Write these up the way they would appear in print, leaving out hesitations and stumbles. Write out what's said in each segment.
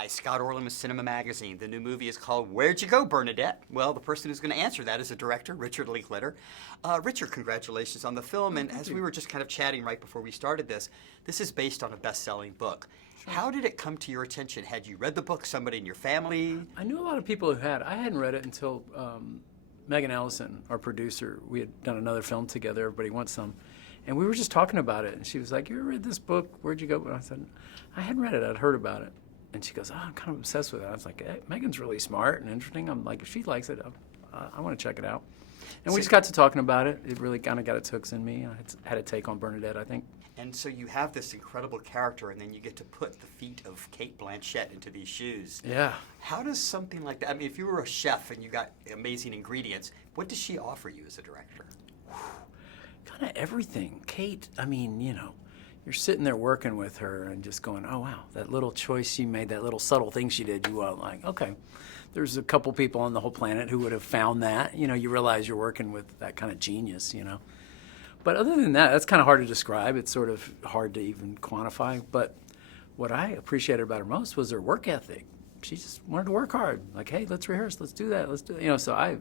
Hi, Scott Orlin with CINEMA-Magazin. The new movie is called Where'd You Go, Bernadette? Well, the person who's going to answer that is the director, Richard Linklater. Richard, congratulations on the film. And as we were just kind of chatting right before we started this is based on a best-selling book. Sure. How did it come to your attention? Had you read the book? Somebody in your family? I knew a lot of people who had. I hadn't read it until Megan Allison, our producer, we had done another film together, Everybody Wants Some, and we were just talking about it. And she was like, "You ever read this book? Where'd you go?" And I said, "I hadn't read it. I'd heard about it." And she goes, "Oh, I'm kind of obsessed with it." I was like, "Hey, Megan's really smart and interesting." I'm like, if she likes it, I want to check it out. And we just got to talking about it. It really kind of got its hooks in me. I had a take on Bernadette, I think. And so you have this incredible character, and then you get to put the feet of Cate Blanchett into these shoes. Yeah. How does something like that, I mean, if you were a chef and you got amazing ingredients, what does she offer you as a director? Kind of everything. Cate, I mean, you know, you're sitting there working with her and just going, oh, wow, that little choice she made, that little subtle thing she did, you were like, okay, there's a couple people on the whole planet who would have found that. You know, you realize you're working with that kind of genius, you know. But other than that, that's kind of hard to describe. It's sort of hard to even quantify. But what I appreciated about her most was her work ethic. She just wanted to work hard. Like, hey, let's rehearse, let's do that, let's do it. You know, so I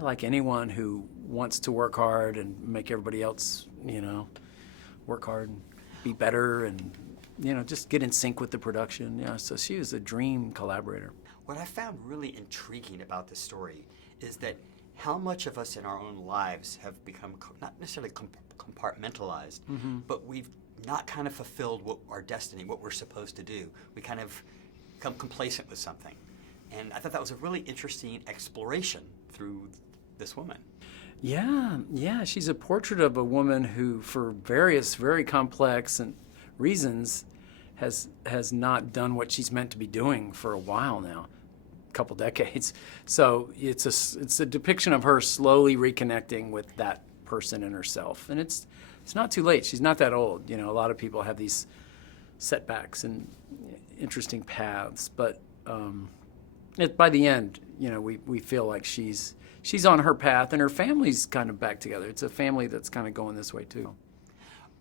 like anyone who wants to work hard and make everybody else, you know, work hard and be better and, you know, just get in sync with the production. Yeah, so she was a dream collaborator. What I found really intriguing about this story is that how much of us in our own lives have become not necessarily compartmentalized, but we've not kind of fulfilled what our destiny, what we're supposed to do. We kind of become complacent with something. And I thought that was a really interesting exploration through this woman. Yeah, she's a portrait of a woman who, for various very complex reasons, has not done what she's meant to be doing for a while now, a couple decades. So it's a depiction of her slowly reconnecting with that person and herself. And it's not too late. She's not that old. You know, a lot of people have these setbacks and interesting paths, but by the end, you know, we feel like she's on her path, and her family's kind of back together. It's a family that's kind of going this way, too.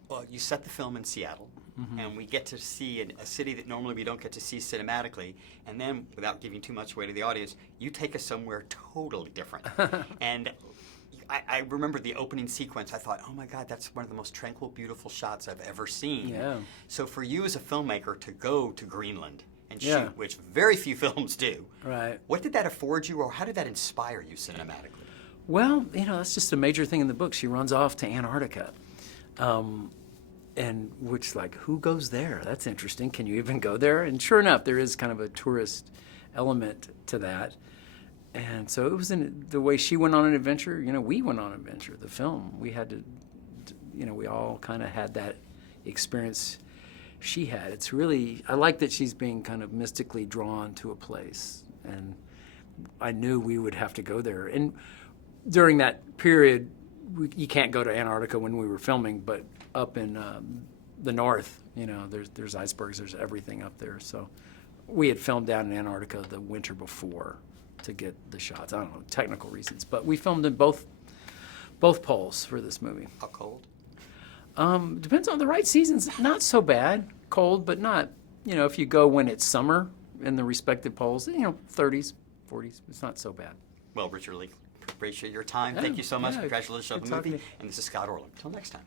Well, you set the film in Seattle, and we get to see a city that normally we don't get to see cinematically, and then, without giving too much away to the audience, you take us somewhere totally different. And I remember the opening sequence. I thought, oh my God, that's one of the most tranquil, beautiful shots I've ever seen. Yeah. So for you as a filmmaker to go to Greenland and shoot, Yeah. which very few films do. Right. What did that afford you, or how did that inspire you cinematically? Well, you know, that's just a major thing in the book. She runs off to Antarctica. And which, like, who goes there? That's interesting. Can you even go there? And sure enough, there is kind of a tourist element to that. And so it was the way she went on an adventure, you know, we went on an adventure, the film. We had to, you know, we all kind of had that experience she had. It's really, I like that she's being kind of mystically drawn to a place, and I knew we would have to go there. And during that period, you can't go to Antarctica when we were filming, but up in the north, you know, there's icebergs, there's everything up there. So we had filmed down in Antarctica the winter before to get the shots. I don't know, technical reasons, but we filmed in both poles for this movie. How cold? Depends on the right seasons. Not so bad. Cold, but not, you know, if you go when it's summer in the respective poles, you know, 30s, 40s. It's not so bad. Well, Richard Lee, appreciate your time. Yeah, Thank you so much. yeah, Congratulations on good the movie. talking to you. And this is Scott Orlin. Until next time.